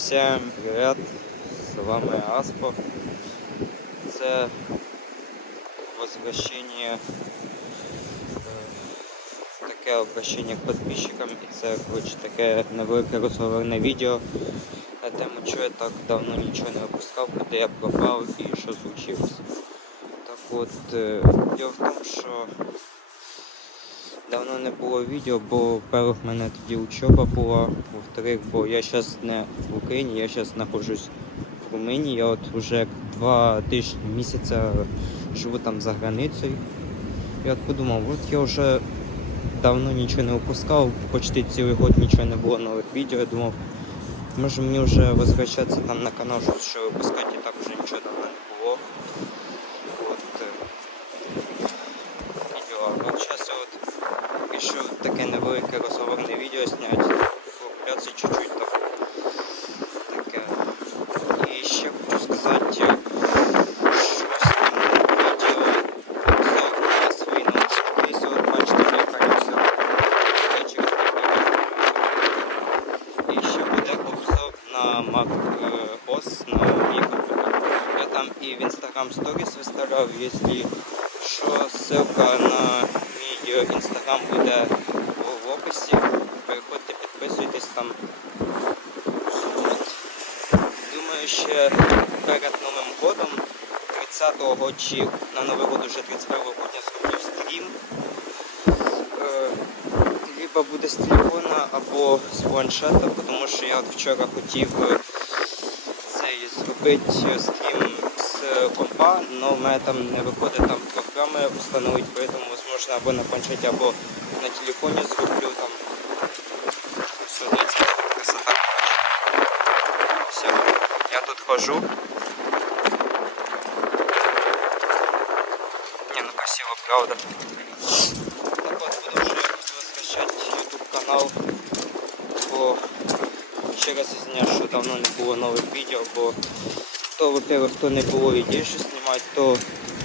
всем привет! З вами Аспо. Це возвращение, е, таке обращення к подписчикам і це коротше, таке невелике розговорне відео на тему, що я так давно нічого не випускав, куди я пропав і що случилось. Так от, е, діло в тому, що Давно не було відео, бо, во-первых, в мене тоді учоба була, во-вторых, бо я зараз не в Україні, я зараз знаходжусь в Румунії. Я от вже два тижні місяця живу там за границею. Я от подумав, от я вже давно нічого не випускав, почти цілий год нічого не було нових відео. Я думав, може мені вже возвращатися там на канал, що випускати, і так вже нічого давно не було. От, е, і діла. От зараз я от Рішив таке невелике розговорне відео зняти, прогулятися чуть-чуть так. Таке. І ще хочу сказати, там і в Instagram Stories виставляв, якщо що ссылка на мій інстаграм буде в описі. Переходьте, підписуйтесь там. Думаю, ще перед Новим годом, 30-го чи на Новий год уже 31 грудня зроблю стрім. Е, Либо буде з телефона або з планшета, тому що я от вчора хотів е, цей зробити стрім з компа, але в мене там не виходить там програми установити, поэтому возможно або на планшеті, або на телефоні зроблю там. Все, дивіться, яка красота. Все, я тут хожу. Не, ну красиво, правда. Так от буду вже якось возвращати YouTube канал. Бо ще раз извиняюсь, що давно не було нових відео, бо то, во-первых, то не було ідей, знімати, то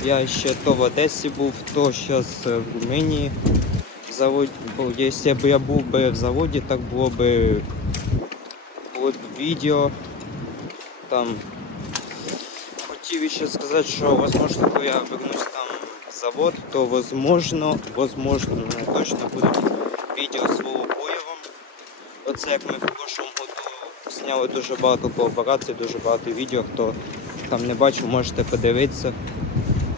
я ще то в Одесі був, то зараз в Румунії. В заводі, бо якщо б я був би в заводі, так було б було б відео. Там хотів ще сказати, що возможно, коли я вернусь там в завод, то возможно, возможно, не точно будуть відео з Волобоєвим. Оце як ми в прошлому зняли дуже багато колаборацій, дуже багато відео. Хто там не бачив, можете подивитися.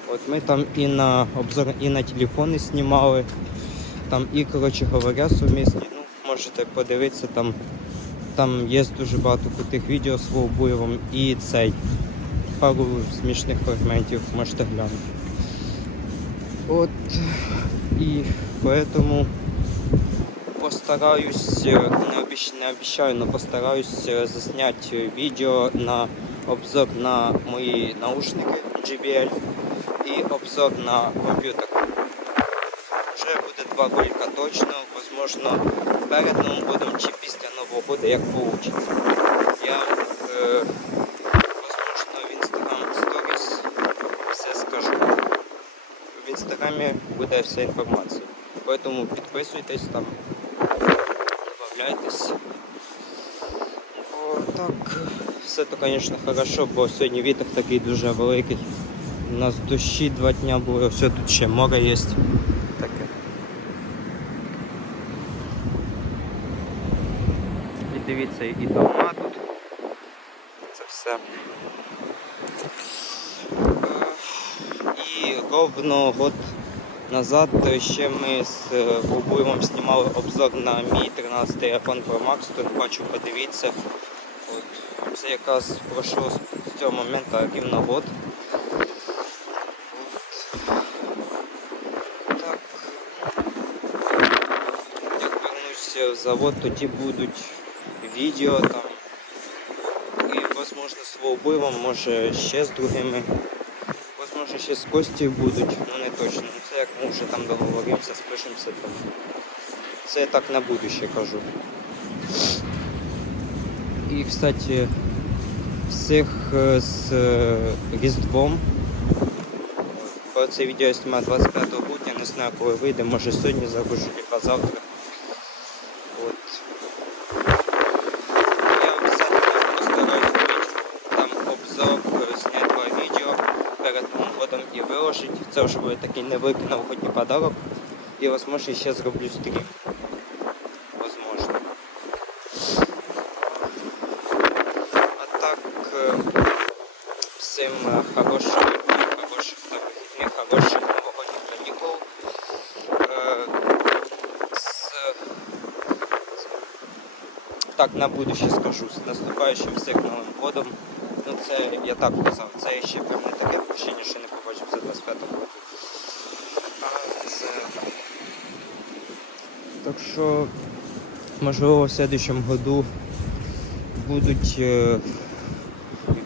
От ми там і на обзор, і на телефони знімали. Там і, коротше говоря, сумісні. Ну, можете подивитися, там, там є дуже багато крутих відео з Волобуєвим і цей. Пару смішних фрагментів можете глянути. От і поэтому постараюсь, е, не, обіщ, не обіщаю, але постараюсь е, засняти відео на обзор на мої наушники JBL і обзор на комп'ютер. Вже буде два ролика точно, возможно, перед Новим годом чи після Нового года, як вийде. Я, е, возможно, в Instagram Stories все скажу. В інстаграмі буде вся інформація. Поэтому підписуйтесь там, добавляйтесь. О, так, все то, звісно, хорошо, бо сьогодні вітер такий дуже великий. У нас дощі два дня було, все тут ще море є. Таке. І дивіться, і дома тут. Це все. Е, І ровно год назад ще ми з е, знімали обзор на мій 13 iPhone Pro Max, тут бачу, подивіться. От, це якраз пройшло з- цього моменту рівно год. Як вернусь в завод, тоді будуть відео там. І, возможно, з Волбивом, може ще з другими. Возможно, ще з Костю будуть, ну не точно. Ну, Це як ми вже там договоримося, спишемося там. Це я так на будуще кажу. І, кстати, всіх е, з е, Різдвом. Це відео я знімаю 25 грудня, не знаю коли вийде, може сьогодні загружу, либо завтра. От. Я обов'язково це вже буде такий невеликий новогодній подарок. І возможно ще зроблю стрім. Возможно. А так е, всім е, хороших вихідних, хороших канікул. Е, Так, на будущее скажу, з наступаючим всіх Новим годом. Ну це я так казав, це ще прям не таке впущення, що не побачимося 25-го року. А це... Так що, можливо, в следующем году будуть е,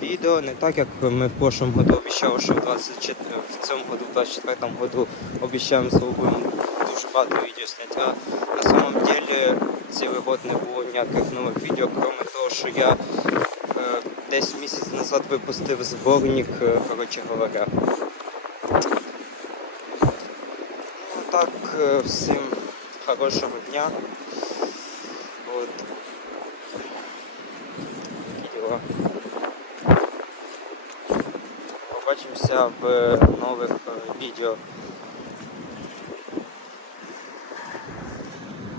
відео, не так як ми в прошлом году обіцяли, що в 24, в цьому году, в 24 году обіцяємо зробимо дуже багато відео зняття. На самом деле цілий год не було ніяких нових відео, крім того, що я е, десь місяць назад випустив зборник, е, коротше говоря. Ну так, е, всім хорошого дня. Вот. Такие дела. Побачимося в новых е, відео.